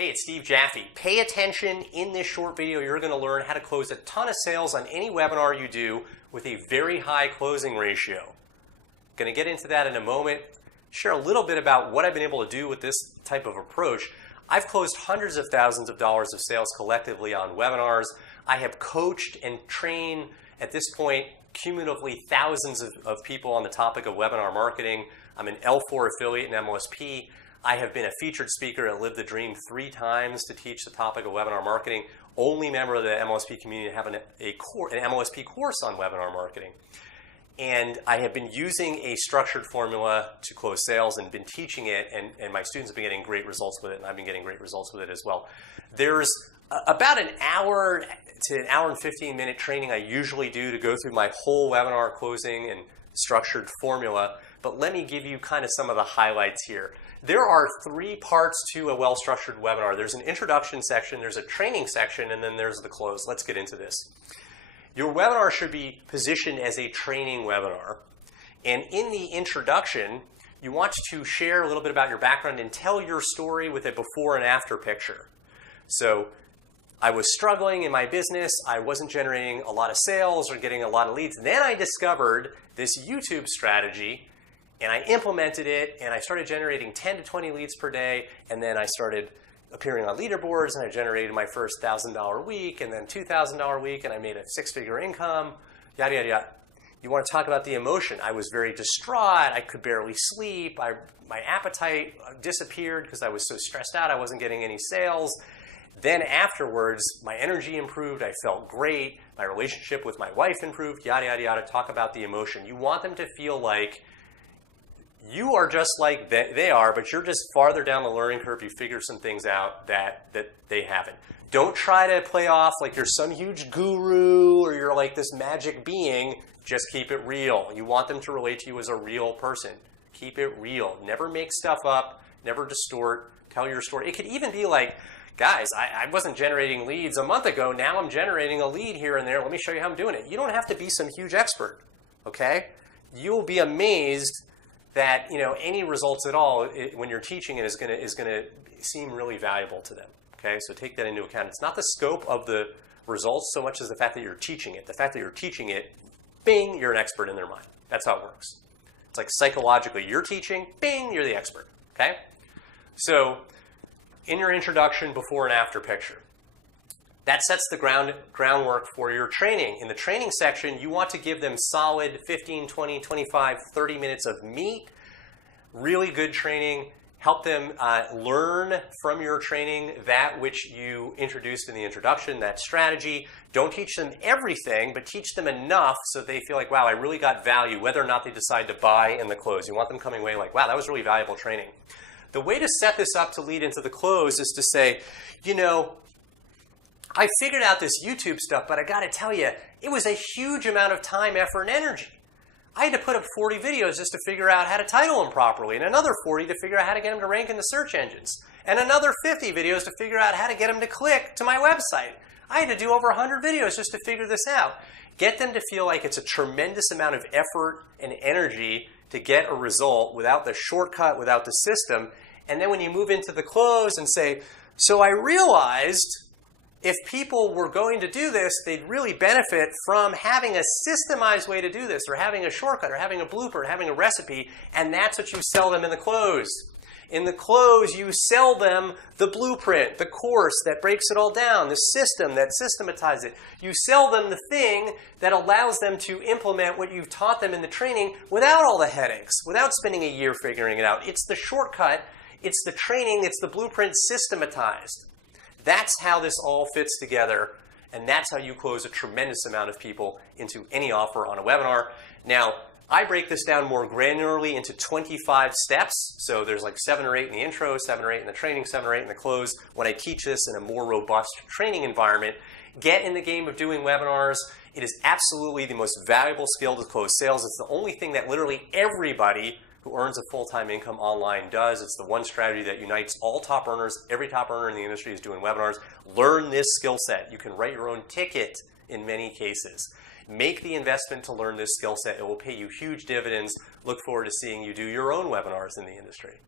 Hey, it's Steve Jaffe. Pay attention. In this short video, you're going to learn how to close a ton of sales on any webinar you do with a very high closing ratio. Going to get into that in a moment. Share a little bit about what I've been able to do with this type of approach. I've closed hundreds of thousands of dollars of sales collectively on webinars. I have coached and trained, at this point, cumulatively thousands of people on the topic of webinar marketing. I'm an L4 affiliate in MLSP. I have been a featured speaker at Live the Dream 3 times to teach the topic of webinar marketing. Only member of the MLSP community to have an MLSP course on webinar marketing. And I have been using a structured formula to close sales and been teaching it, and my students have been getting great results with it, and I've been getting great results with it as well. There's about an hour to an hour and 15-minute training I usually do to go through my whole webinar closing and structured formula, but let me give you kind of some of the highlights here. There are 3 parts to a well-structured webinar. There's an introduction section, there's a training section, and then there's the close. Let's get into this. Your webinar should be positioned as a training webinar. And in the introduction, you want to share a little bit about your background and tell your story with a before and after picture. So, I was struggling in my business, I wasn't generating a lot of sales or getting a lot of leads. Then I discovered this YouTube strategy, and I implemented it, and I started generating 10 to 20 leads per day, and then I started appearing on leaderboards, and I generated my first $1,000 week, and then $2,000 week, and I made a 6-figure income, yada, yada, yada. You want to talk about the emotion. I was very distraught. I could barely sleep. My appetite disappeared because I was so stressed out. I wasn't getting any sales. Then afterwards, my energy improved. I felt great. My relationship with my wife improved, yada, yada, yada. Talk about the emotion. You want them to feel like you are just like they are, but you're just farther down the learning curve. You figure some things out that they haven't. Don't try to play off like you're some huge guru or you're like this magic being. Just keep it real. You want them to relate to you as a real person. Keep it real. Never make stuff up. Never distort. Tell your story. It could even be like, guys, I wasn't generating leads a month ago. Now I'm generating a lead here and there. Let me show you how I'm doing it. You don't have to be some huge expert, okay? You'll be amazed that any results at all when you're teaching it is going to seem really valuable to them. Okay, so take that into account. It's not the scope of the results so much as the fact that you're teaching it. The fact that you're teaching it, bing, you're an expert in their mind. That's how it works. It's like psychologically, you're teaching, bing, you're the expert. Okay, so in your introduction, before and after picture. That sets the groundwork for your training. In the training section, you want to give them solid 15, 20, 25, 30 minutes of meat, really good training. Help them learn from your training that which you introduced in the introduction, that strategy. Don't teach them everything, but teach them enough so they feel like, wow, I really got value, whether or not they decide to buy in the close. You want them coming away like, wow, that was really valuable training. The way to set this up to lead into the close is to say, I figured out this YouTube stuff, but I got to tell you, it was a huge amount of time, effort, and energy. I had to put up 40 videos just to figure out how to title them properly, and another 40 to figure out how to get them to rank in the search engines, and another 50 videos to figure out how to get them to click to my website. I had to do over 100 videos just to figure this out. Get them to feel like it's a tremendous amount of effort and energy to get a result without the shortcut, without the system. And then when you move into the close and say, so I realized if people were going to do this, they'd really benefit from having a systemized way to do this, or having a shortcut, or having a blueprint, or having a recipe, and that's what you sell them in the close. In the close, you sell them the blueprint, the course that breaks it all down, the system that systematizes it. You sell them the thing that allows them to implement what you've taught them in the training without all the headaches, without spending a year figuring it out. It's the shortcut, it's the training, it's the blueprint systematized. That's how this all fits together, and that's how you close a tremendous amount of people into any offer on a webinar. Now, I break this down more granularly into 25 steps. So there's like 7 or 8 in the intro, 7 or 8 in the training, 7 or 8 in the close. When I teach this in a more robust training environment, get in the game of doing webinars. It is absolutely the most valuable skill to close sales. It's the only thing that literally everybody who earns a full-time income online does. It's the one strategy that unites all top earners. Every top earner in the industry is doing webinars. Learn this skill set. You can write your own ticket in many cases. Make the investment to learn this skill set. It will pay you huge dividends. Look forward to seeing you do your own webinars in the industry.